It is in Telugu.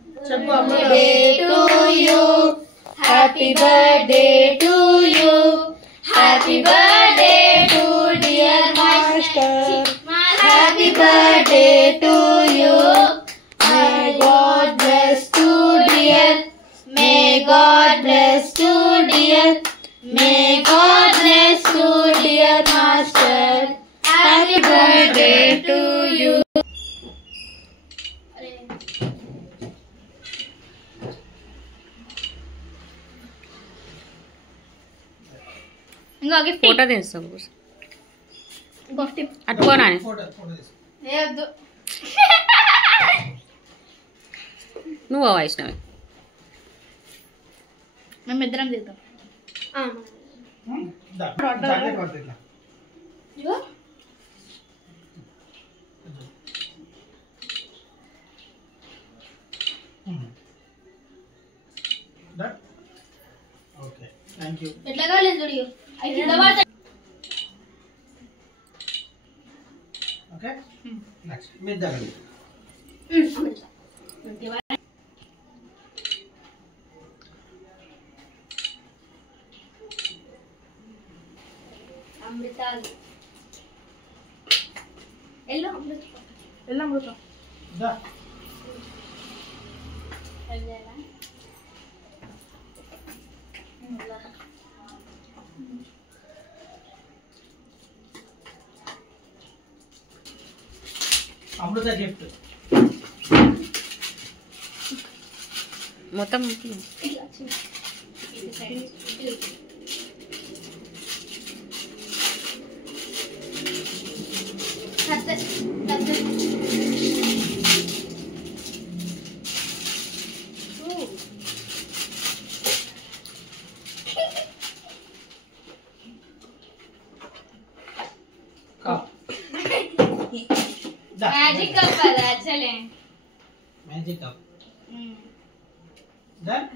birthday to you. Happy birthday to you. Happy birthday to dear master. Happy birthday to you. May God bless you, dear. May God bless you, dear. May God bless you, dear master. Happy birthday to you. ఇంకో గిఫ్ట్ ఫోటో తీస్తాం గిఫ్ట్ అట్టుకోనా లేదు నువ్వు వైష్ణవి మేము ఇద్దరం తీద్దాం Okay, thank you. ఎట్లా కావాలి చూడు Okay, next. Middag. అమృతాలు ఎల్లో అమృతం Da. Amruta gift. మొత్తం మ్యాజిక్ కప్ కదా చలే Magic cup. Done?